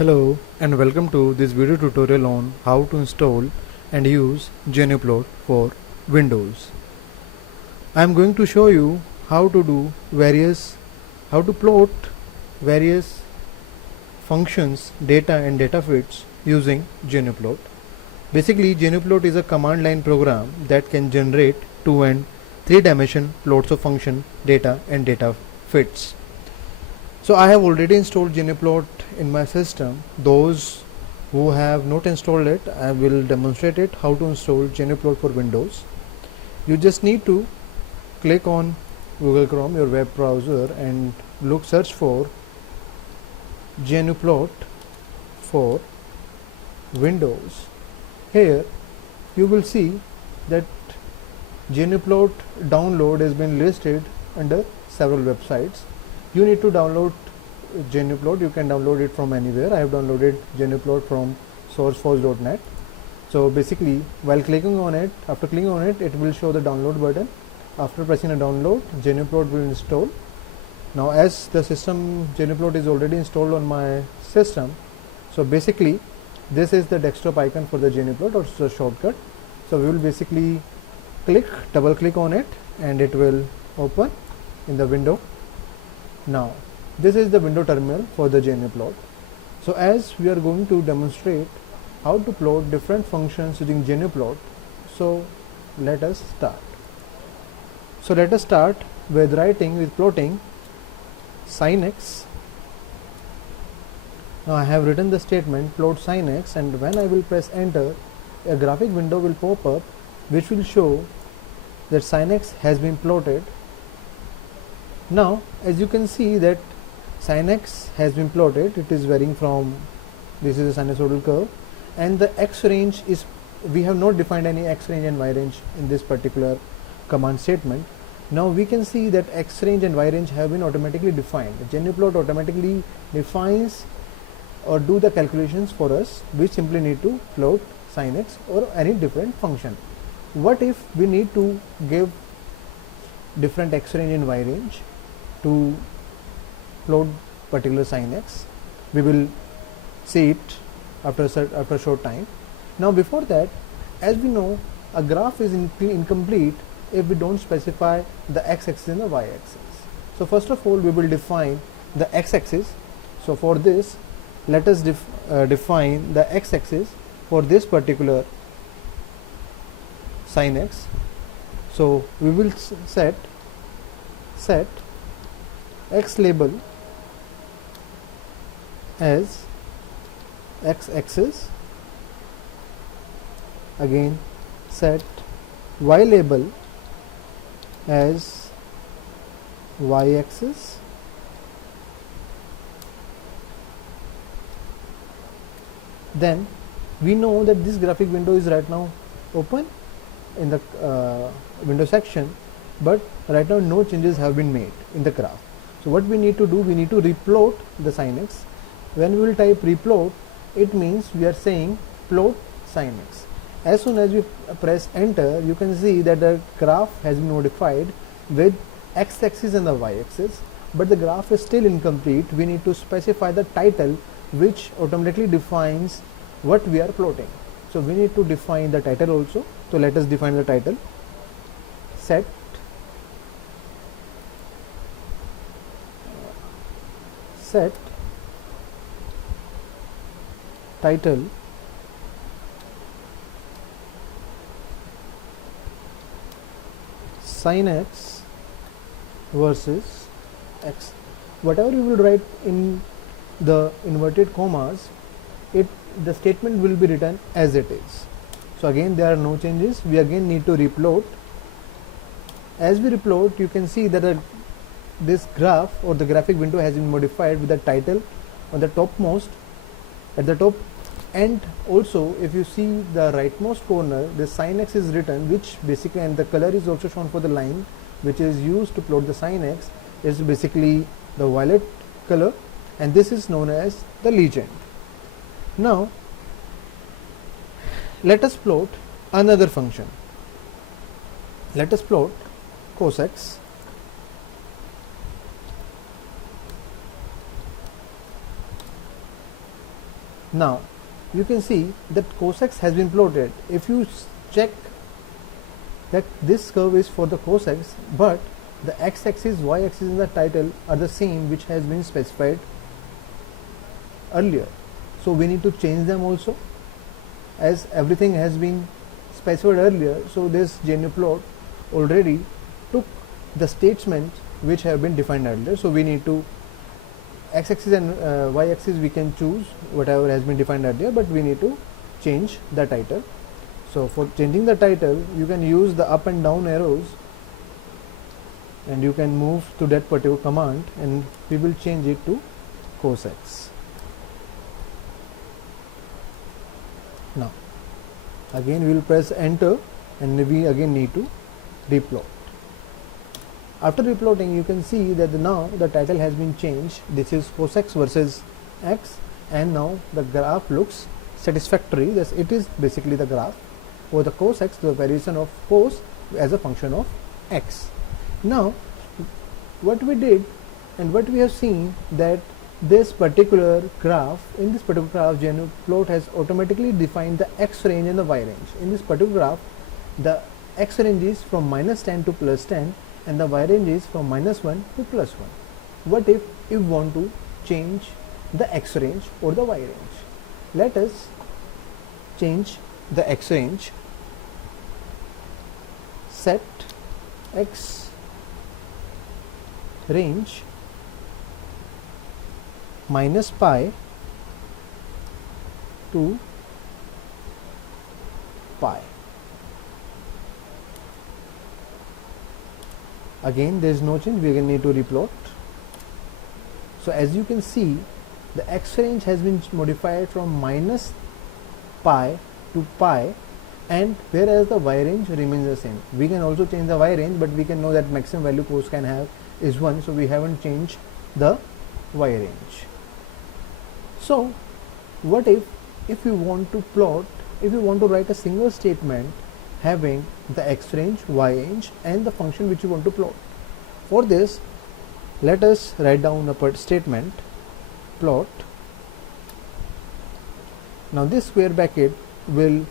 Hello and welcome to this video tutorial on how to install and use GNUplot for Windows. I am going to show you how to plot various functions, data and data feeds using GNUplot. Basically, GNUplot is a command line program that can generate 2 and 3 dimension plots of function, data and data feeds. So I have already installed GNUplot in my system. Those who have not installed it, I will demonstrate it how to install GNUplot for Windows. You just need to click on Google Chrome, your web browser, and search for GNUplot for Windows. Here you will see that GNUplot download has been listed under several websites. You need to download GNUplot. You can download it from anywhere. I have downloaded GNUplot from sourceforge.net. So basically, while clicking on it, after clicking on it, it will show the download button. After pressing a download, GNUplot will install. Now, as the system GNUplot is already installed on my system, so basically, this is the desktop icon for the GNUplot, or the shortcut. So we will basically double click on it, and it will open in the window. Now, this is the window terminal for the GNUplot. So as we are going to demonstrate how to plot different functions using GNUplot, so let us start. So let us start with plotting sinx. Now I have written the statement plot sinx, and when I will press enter, a graphic window will pop up which will show that sinx has been plotted. Now, as you can see that sinx has been plotted, it is varying from, this is a sinusoidal curve, and the x range is, we have not defined any x range and y range in this particular command statement. Now we can see that x range and y range have been automatically defined. GNUplot automatically defines or do the calculations for us. We simply need to plot sinx or any different function. What if we need to give different x range and y range to plot particular sinx? We will see it after a short time. Now before that, as we know, a graph is incomplete if we don't specify the x-axis and the y-axis. So first of all, we will define the x-axis. So for this, let us define the x-axis for this particular sinx. So we will set x label as x-axis, again set y label as y-axis, then we know that this graphic window is right now open in the window section, but right now no changes have been made in the graph. So what we need to do, we need to replot the sinx. When we will type replot, it means we are saying plot sinx. As soon as you press enter, you can see that the graph has been modified with x-axis and the y-axis, but the graph is still incomplete. We need to specify the title which automatically defines what we are plotting. So we need to define the title also. So let us define the title. Set title sinx versus x. Whatever you will write in the inverted commas, the statement will be written as it is. So again, there are no changes. We again need to replot. As we replot, you can see that this graph or the graphic window has been modified with the title on the topmost at the top, and also if you see the rightmost corner, the sinx is written, which basically, and the color is also shown for the line which is used to plot the sinx, is basically the violet color, and this is known as the legend. Now let us plot another function. Let us plot cosx. Now you can see that cosec has been plotted. If you check that this curve is for the cosec, but the x-axis, y-axis in the title are the same which has been specified earlier. So we need to change them also, as everything has been specified earlier. So this GNU plot already took the statements which have been defined earlier. So we need to x-axis and y-axis we can choose whatever has been defined earlier, but we need to change the title. So for changing the title, you can use the up and down arrows and you can move to that particular command, and we will change it to cosec. Now again we will press enter and we again need to replot. After replotting, you can see that now the title has been changed. This is cosec versus x, and now the graph looks satisfactory. Thus it is basically the graph for the cosec, the variation of cos as a function of x. Now what we did and what we have seen, that this particular graph, in this particular graph, GNU plot has automatically defined the x range and the y range. In this particular graph, the x range is from -10 to +10 and the y range is from -1 to +1. What if we want to change the x range or the y range? Let us change the x range. Set x range -pi to pi. Again there is no change, we again need to replot. So as you can see, the x range has been modified from -pi to pi, and whereas the y range remains the same. We can also change the y range, but we can know that maximum value cos can have is 1, so we haven't changed the y range. So what if we want to plot, if we want to write a single statement having the x range, y range and the function which you want to plot? For this, let us write down a statement, plot. Now this square bracket will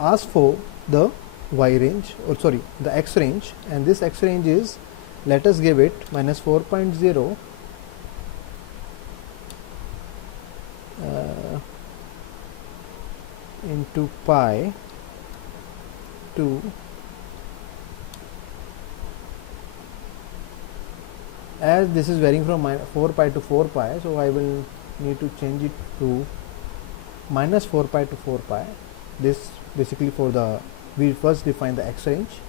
ask for the y range, or sorry, the x range, and this x range is, let us give it -4.0 into pi to as this is varying from 4 pi to 4 pi, so I will need to change it to -4 pi to 4 pi. This basically for the, we first define the x range,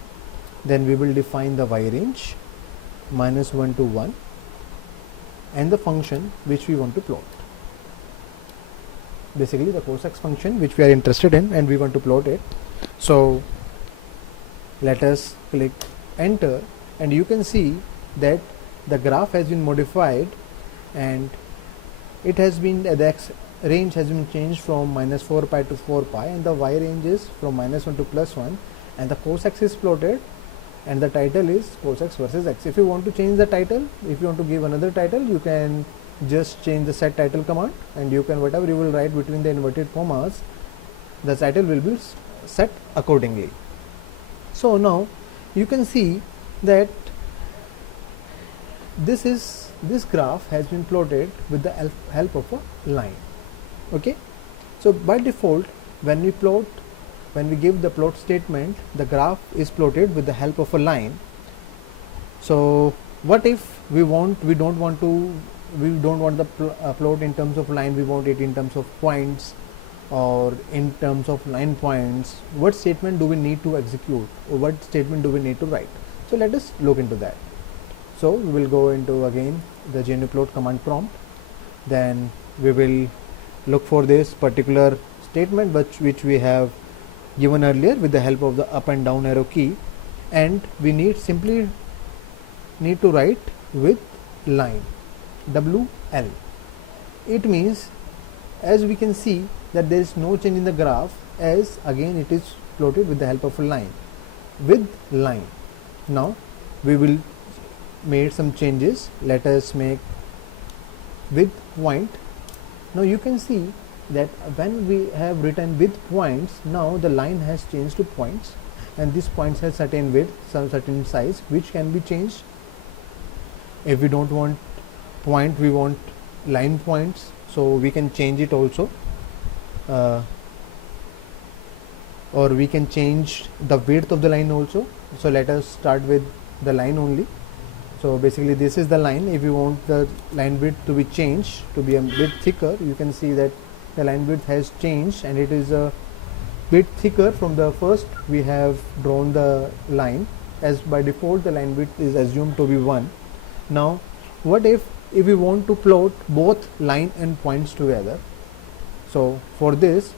then we will define the y range -1 to 1 and the function which we want to plot, basically the cosec function which we are interested in and we want to plot it. So let us click enter, and you can see that the graph has been modified and it has been, the x range has been changed from -4 pi to 4 pi and the y range is from -1 to +1 and the cosec is plotted and the title is cosec versus x. If you want to change the title, if you want to give another title, you can just change the set title command, and you can, whatever you will write between the inverted commas, the title will be set accordingly. So now you can see that this graph has been plotted with the help of a line. Okay, so by default when we give the plot statement, the graph is plotted with the help of a line. So what if we don't want the plot in terms of line, we want it in terms of points or in terms of line points? What statement do we need to execute, or what statement do we need to write? So let us look into that. So we will go into again the GNU plot command prompt, then we will look for this particular statement which we have given earlier with the help of the up and down arrow key, and we simply need to write with line WL. It means, as we can see, that there is no change in the graph, as again it is plotted with the help of a line, with line. Now we will make some changes. Let us make with point. Now you can see that when we have written with points, now the line has changed to points, and this points has certain width, some certain size, which can be changed. If we don't want point, we want line points, so we can change it also, or we can change the width of the line also. So let us start with the line only. So basically this is the line. If you want the line width to be changed to be a bit thicker, you can see that the line width has changed and it is a bit thicker from the first we have drawn the line, as by default the line width is assumed to be 1. Now what if we want to plot both line and points together? So for this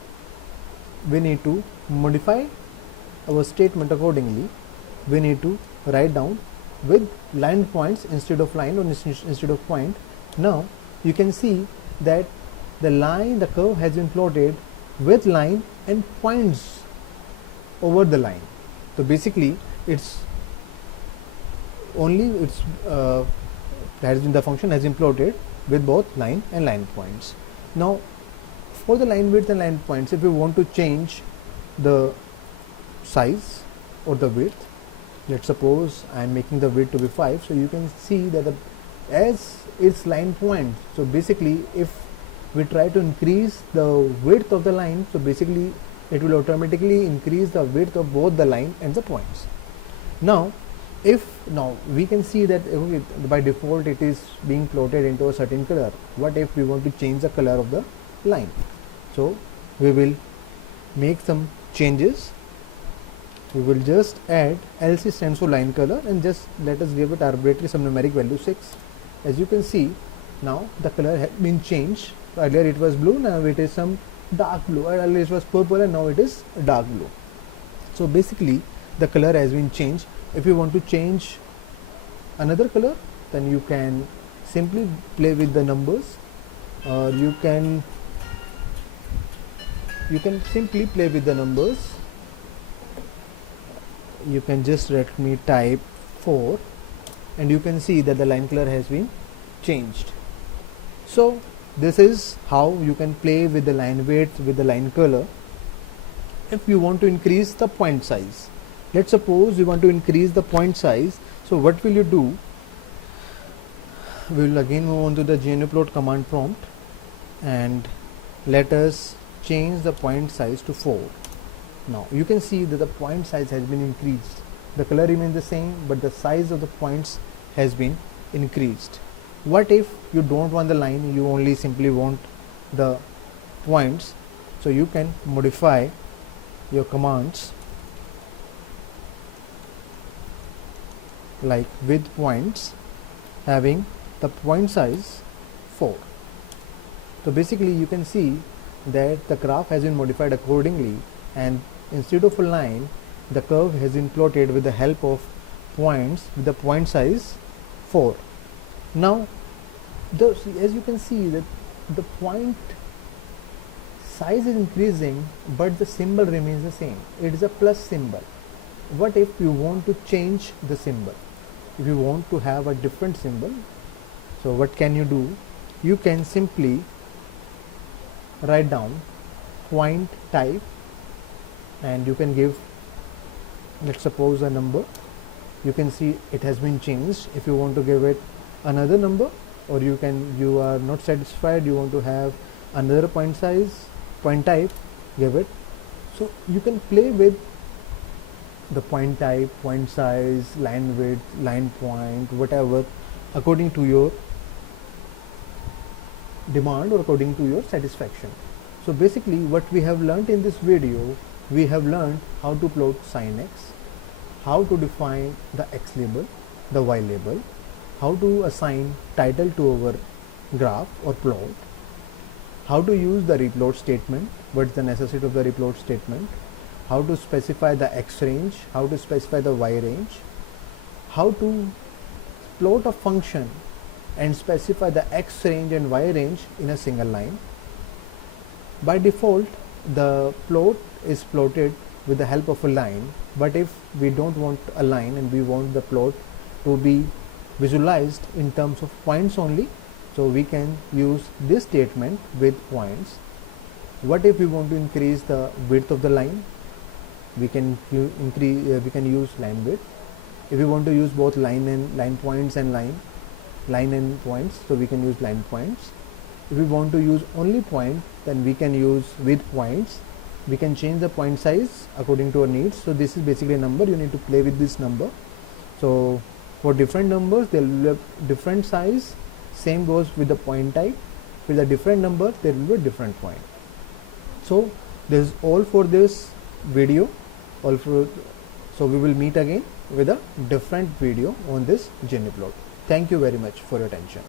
we need to modify our statement accordingly. We need to write down with line points instead of line or instead of point. Now you can see that the curve has been plotted with line and points over the line. So basically the function has been plotted with both line and line points. Now for the line width and line points, if we want to change the size or the width, let's suppose I am making the width to be 5, so you can see that as its line point, so basically if we try to increase the width of the line, so basically it will automatically increase the width of both the line and the points. Now we can see that by default it is being plotted into a certain color. What if we want to change the color of the line? So we will make some changes. We will just add LC stands for line color, and just let us give it arbitrary some numeric value 6. As you can see, now the color has been changed. Earlier it was blue, now it is some dark blue. Earlier it was purple and now it is dark blue. So basically the color has been changed. If you want to change another color, then you can simply play with the numbers, or you can simply play with the numbers. You can just let me type 4 and you can see that the line color has been changed. So this is how you can play with the line width, with the line color. If you want to increase the point size, let's suppose you want to increase the point size, so what will you do? We will again move on to the GNUplot command prompt and let us change the point size to 4. Now you can see that the point size has been increased. The color remains the same, but the size of the points has been increased. What if you don't want the line, you only simply want the points? So you can modify your commands like with points having the point size 4. So basically you can see that the graph has been modified accordingly, and instead of a line, the curve has been plotted with the help of points with the point size 4. Now as you can see that the point size is increasing, but the symbol remains the same. It is a plus symbol. What if you want to change the symbol? If you want to have a different symbol, so what can you do? You can simply write down point type and you can give, let's suppose, a number. You can see it has been changed. If you want to give it another number, or you are not satisfied, you want to have another point type, give it. So you can play with the point type, point size, line width, line point, whatever, according to your demand or according to your satisfaction. So basically what we have learnt in this video, we have learned how to plot sin x, how to define the x label, the y label, how to assign title to our graph or plot, how to use the replot statement, what is the necessity of the replot statement, how to specify the x range, how to specify the y range, how to plot a function and specify the x range and y range in a single line. By default, the plot is plotted with the help of a line, but if we don't want a line and we want the plot to be visualized in terms of points only, so we can use this statement with points. What if we want to increase the width of the line? We can we can use line width. If we want to use both line points and line and points, so we can use line points. If we want to use only point, then we can use with points. We can change the point size according to our needs. So this is basically a number. You need to play with this number. So for different numbers, there will be a different size. Same goes with the point type. With a different number, there will be a different point. So this is all for this video. So we will meet again with a different video on this GNI plot. Thank you very much for your attention.